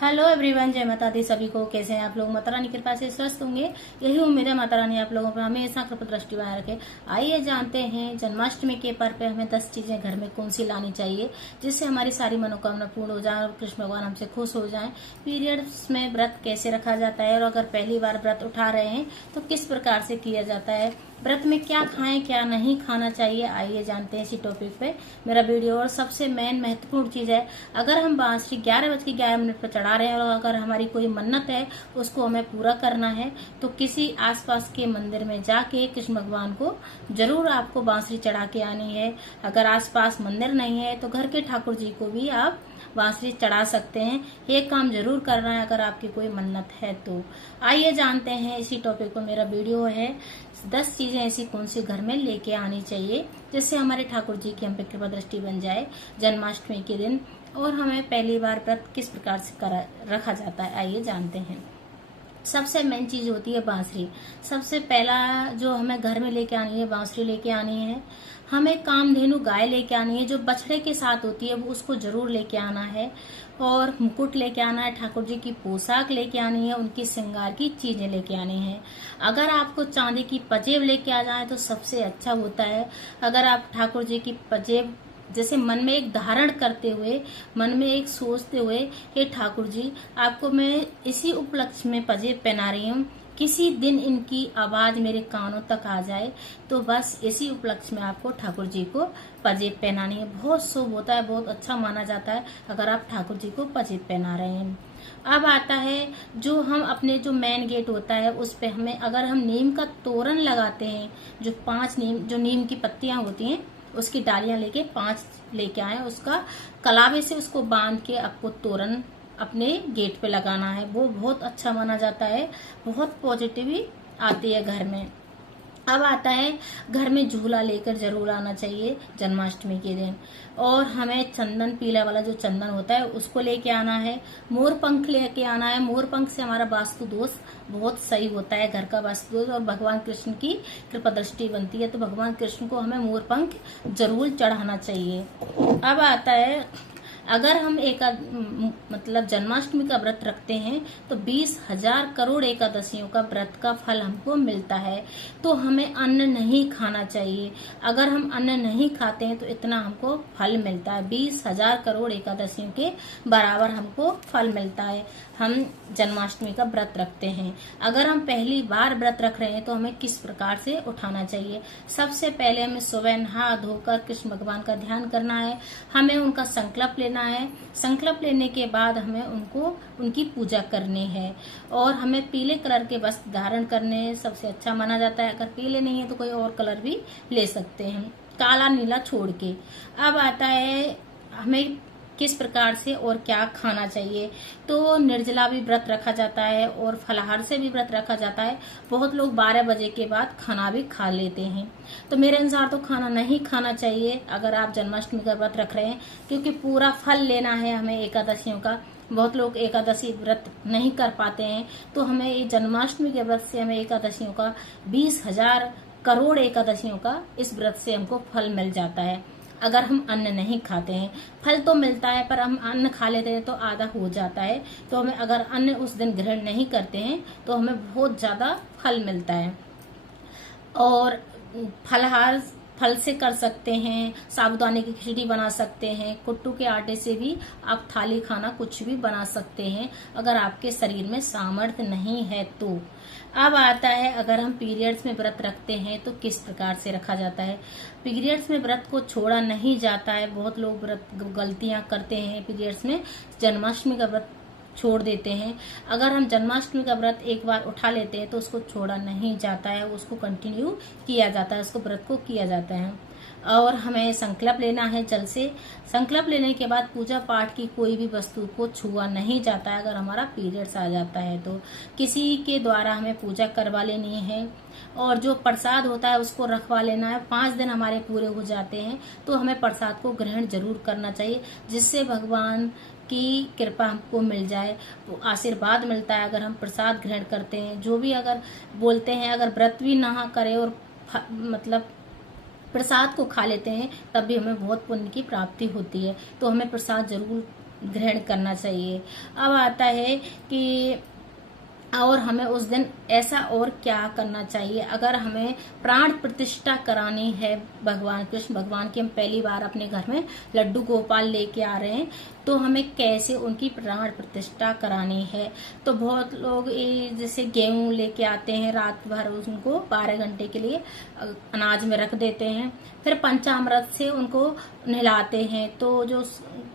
Hello everyone, जय माता दी सभी को। कैसे हैं आप लोग? माता रानी की कृपा से स्वस्थ होंगे, यही उम्मीद है। माता रानी आप लोगों पर हमेशा कृपा दृष्टि बनाए रखे। आइए जानते हैं जन्माष्टमी के पर्व पे हमें 10 चीजें घर में कौन सी लानी चाहिए जिससे हमारी सारी मनोकामना पूर्ण हो जाए और कृष्ण भगवान हमसे खुश हो जाएं। पीरियड्स में व्रत कैसे रखा जाता है और अगर पहली बार व्रत उठा रहे हैं तो किस प्रकार से किया जाता है, व्रत में क्या खाएं क्या नहीं खाना चाहिए, आइए जानते हैं इसी टॉपिक पे मेरा वीडियो। और सबसे मेन महत्वपूर्ण चीज है, अगर हम बांसुरी 11:11 पर चढ़ा रहे हैं और अगर हमारी कोई मन्नत है उसको हमें पूरा करना है तो किसी आसपास के मंदिर में जाके कृष्ण भगवान को जरूर आपको बांसुरी चढ़ा के आनी है। अगर आसपास मंदिर नहीं है तो घर के ठाकुर जी को भी आप बांसुरी चढ़ा सकते हैं। ये काम जरूर करना है अगर आपकी कोई मन्नत है तो। आइए जानते हैं इसी टॉपिक पर मेरा वीडियो है। 10 चीजें ऐसी कौन सी घर में लेके आनी चाहिए जिससे हमारे ठाकुर जी की हम पे कृपा दृष्टि बन जाए जन्माष्टमी के दिन, और हमें पहली बार व्रत किस प्रकार से रखा जाता है, आइए जानते हैं। सबसे मेन चीज होती है बांसुरी। सबसे पहला जो हमें घर में लेके आनी है, बांसुरी लेके आनी है। हमें कामधेनु गाय लेके आनी है जो बछड़े के साथ होती है, वो उसको जरूर लेके आना है। और मुकुट लेके आना है, ठाकुर जी की पोशाक लेके आनी है, उनकी श्रृंगार की चीजें लेके आनी है। अगर आपको चांदी की पजेब लेके आ जाए तो सबसे अच्छा होता है। अगर आप ठाकुर जी की पजेब जैसे मन में एक धारण करते हुए, मन में एक सोचते हुए, हे ठाकुर जी आपको मैं इसी उपलक्ष्य में पजेब पहना रही हूँ, किसी दिन इनकी आवाज मेरे कानों तक आ जाए तो बस इसी उपलक्ष्य में आपको ठाकुर जी को पजेब पहनानी है। बहुत शुभ होता है, बहुत अच्छा माना जाता है अगर आप ठाकुर जी को पजेब पहना रहे हैं। अब आता है जो हम अपने जो मेन गेट होता है उस पे हमें अगर हम नीम का तोरण लगाते हैं, जो 5 नीम की पत्तियां होती हैं उसकी डालियां लेके 5 लेके आए, उसका कलावे से उसको बांध के आपको तोरण अपने गेट पे लगाना है। वो बहुत अच्छा माना जाता है, बहुत पॉजिटिव आती है घर में। अब आता है घर में झूला लेकर जरूर आना चाहिए जन्माष्टमी के दिन। और हमें चंदन, पीला वाला जो चंदन होता है उसको लेके आना है। मोर पंख लेके आना है। मोर पंख से हमारा वास्तु दोष बहुत सही होता है, घर का वास्तु दोष, और भगवान कृष्ण की कृपा दृष्टि बनती है। तो भगवान कृष्ण को हमें मोर पंख जरूर चढ़ाना चाहिए। अब आता है अगर हम मतलब जन्माष्टमी का व्रत रखते हैं तो 20,000 करोड़ एकादशियों का व्रत का फल हमको मिलता है। तो हमें अन्न नहीं खाना चाहिए। अगर हम अन्न नहीं खाते हैं तो इतना हमको फल मिलता है, 20,000 करोड़ एकादशियों के बराबर हमको फल मिलता है। हम जन्माष्टमी का व्रत रखते हैं। अगर हम पहली बार व्रत रख रहे हैं तो हमें किस प्रकार से उठाना चाहिए। सबसे पहले हमें सुबह नहा धोकर कृष्ण भगवान का ध्यान करना है, हमें उनका संकल्प लेना है। संकल्प लेने के बाद हमें उनकी पूजा करनी है और हमें पीले कलर के वस्त्र धारण करने सबसे अच्छा माना जाता है। अगर पीले नहीं है तो कोई और कलर भी ले सकते हैं, काला नीला छोड़ के। अब आता है हमें किस प्रकार से और क्या खाना चाहिए। तो निर्जला भी व्रत रखा जाता है और फलाहार से भी व्रत रखा जाता है। बहुत लोग 12 बजे के बाद खाना भी खा लेते हैं, तो मेरे अनुसार तो खाना नहीं खाना चाहिए अगर आप जन्माष्टमी का व्रत रख रहे हैं, क्योंकि पूरा फल लेना है हमें एकादशियों का। बहुत लोग एकादशी व्रत नहीं कर पाते हैं, तो हमें ये जन्माष्टमी के व्रत से हमें एकादशियों का 20,000 करोड़ एकादशियों का इस व्रत से हमको फल मिल जाता है। अगर हम अन्न नहीं खाते हैं, फल तो मिलता है पर हम अन्न खा लेते हैं तो आधा हो जाता है। तो हमें अगर अन्न उस दिन ग्रहण नहीं करते हैं तो हमें बहुत ज्यादा फल मिलता है। और फलहार फल से कर सकते हैं, साबूदाने की खिचड़ी बना सकते हैं, कुट्टू के आटे से भी आप थाली खाना कुछ भी बना सकते हैं अगर आपके शरीर में सामर्थ्य नहीं है तो। अब आता है अगर हम पीरियड्स में व्रत रखते हैं तो किस प्रकार से रखा जाता है। पीरियड्स में व्रत को छोड़ा नहीं जाता है। बहुत लोग व्रत गलतियां करते हैं, पीरियड्स में जन्माष्टमी का व्रत छोड़ देते हैं। अगर हम जन्माष्टमी का व्रत एक बार उठा लेते हैं तो उसको छोड़ा नहीं जाता है, उसको कंटिन्यू किया जाता है, उसको व्रत को किया जाता है। और हमें संकल्प लेना है जल से। संकल्प लेने के बाद पूजा पाठ की कोई भी वस्तु को छुआ नहीं जाता है। अगर हमारा पीरियड्स आ जाता है तो किसी के द्वारा हमें पूजा करवा लेनी है और जो प्रसाद होता है उसको रखवा लेना है। 5 दिन हमारे पूरे हो जाते हैं तो हमें प्रसाद को ग्रहण जरूर करना चाहिए, जिससे भगवान की कृपा हमको मिल जाए, वो आशीर्वाद मिलता है अगर हम प्रसाद ग्रहण करते हैं। जो भी अगर बोलते हैं अगर व्रत भी ना करे और मतलब प्रसाद को खा लेते हैं तब भी हमें बहुत पुण्य की प्राप्ति होती है। तो हमें प्रसाद जरूर ग्रहण करना चाहिए। अब आता है कि और हमें उस दिन ऐसा और क्या करना चाहिए। अगर हमें प्राण प्रतिष्ठा करानी है भगवान कृष्ण भगवान की, हम पहली बार अपने घर में लड्डू गोपाल लेके आ रहे हैं, तो हमें कैसे उनकी प्राण प्रतिष्ठा करानी है। तो बहुत लोग जैसे गेहूं लेके आते हैं, रात भर उनको 12 घंटे के लिए अनाज में रख देते हैं, फिर पंचामृत से उनको नहलाते हैं। तो जो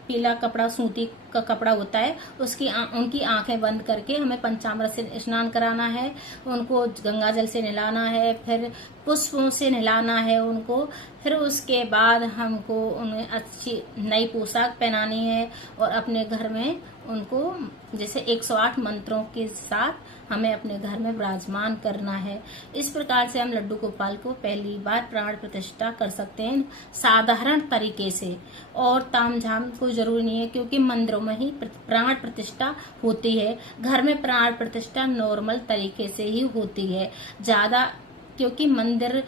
पीला कपड़ा, सूती का कपड़ा होता है, उनकी आंखें बंद करके हमें पंचामृत से स्नान कराना है, उनको गंगा जल से नहलाना है, फिर पुष्पों से नहलाना है उनको। फिर उसके बाद हमको उन्हें अच्छी नई पोशाक पहनानी है और अपने घर में उनको जैसे 108 मंत्रों के साथ हमें अपने घर में विराजमान करना है। इस प्रकार से हम लड्डू गोपाल को पहली बार प्राण प्रतिष्ठा कर सकते हैं साधारण तरीके से, और तामझाम कोई जरूरी नहीं है, क्योंकि मंदिरों में ही प्राण प्रतिष्ठा होती है। घर में प्राण प्रतिष्ठा नॉर्मल तरीके से ही होती है ज्यादा, क्योंकि मंदिर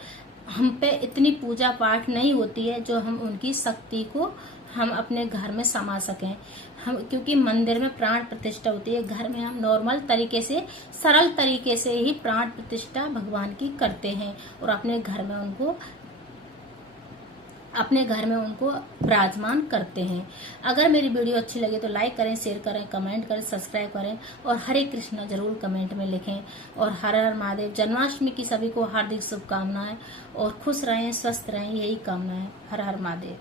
हम पे इतनी पूजा पाठ नहीं होती है जो हम उनकी शक्ति को हम अपने घर में समा सकें। हम क्योंकि मंदिर में प्राण प्रतिष्ठा होती है, घर में हम नॉर्मल तरीके से, सरल तरीके से ही प्राण प्रतिष्ठा भगवान की करते हैं और अपने घर में उनको विराजमान करते हैं। अगर मेरी वीडियो अच्छी लगे तो लाइक करें, शेयर करें, कमेंट करें, सब्सक्राइब करें और हरे कृष्णा जरूर कमेंट में लिखें। और हर हर महादेव। जन्माष्टमी की सभी को हार्दिक शुभकामनाएं और खुश रहें, स्वस्थ रहें, यही कामना है। हर हर महादेव।